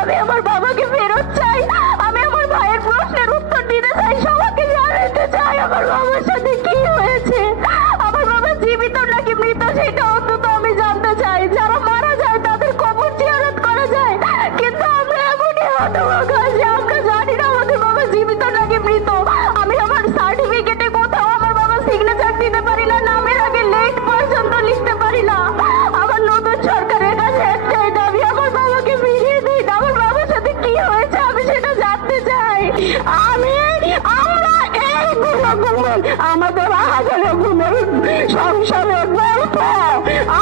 আমি আমার বাবাকে ফেরত চাই, আমি আমার ভাইয়ের প্রশ্নের উত্তর দিতে চাই, সবাইকে জানাতে চাই আমার বাবার সাথে কি হয়েছে, আমার বাবা জীবিত নাকি মৃত সেটা অন্তত আমি জানতে চাই। যারা মারা যায় তাদের কবর জিয়ারত করা যায়, কিন্তু আমরা এমনই হতভাগা যে আমরা জানি না আমাদের বাবা জীবিত নাকি মৃত। আমি আমার সার্টিফিকেটে কোথাও আমার বাবা সিগনেচার দিতে পারি না, নামের আগে লেট পর্যন্ত লিখতে পারি না। আমার নতুন সরকারের কাছে একটাই দাবি, আমার বাবাকে ফিরিয়ে দিন। আমার বাবার সাথে কি হয়েছে আমি সেটা জানতে চাই। আমরা এইগুলো ঘুমন, আমাদের আহাজারে ঘুমন সংসারের গল্প,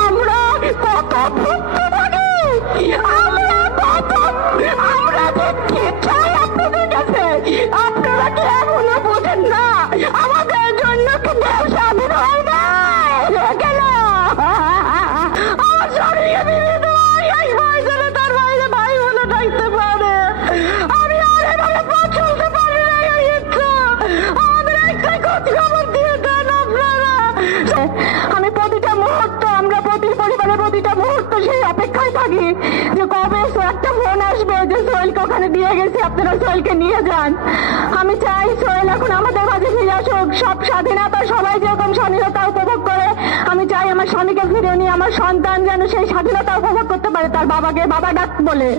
আমরা কত ভুক্তভোগী, আমরা যে চাই আপনাদের কাছে, আপনারা কি এখনো বোঝেন না আমাদের জন্য কি দেশ স্বাধীন হয় না? কেন আমার শরীরে বিভিন্ন এই ভাই যেন তার বাইরে ভাই বলে ডাকতে পারে, আমি আর এভাবে পথ চলতে পারি না। এই ইচ্ছা আমাদের একটা খোঁজ খবর দিয়ে দেন আপনারা। আমি প্রতিটা মুহূর্ত, আমরা প্রতি পরিবারের প্রতিটা মুহূর্ত সেই অপেক্ষায় থাকি যে কবে একটা ফোন আসবে যে সোহেলকে ওখানে দিয়ে গেছে, আপনারা সোহেলকে নিয়ে যান। আমি চাই সোহেল এখন আমাদের মাঝে ফিরে আসুক। সব স্বাধীনতা, সবাই যেরকম স্বাধীনতা উপভোগ করে, আমি চাই আমার স্বামীকে ফিরে নিয়ে আমার সন্তান যেন সেই স্বাধীনতা উপভোগ করতে পারে, তার বাবাকে বাবা ডাক বলে।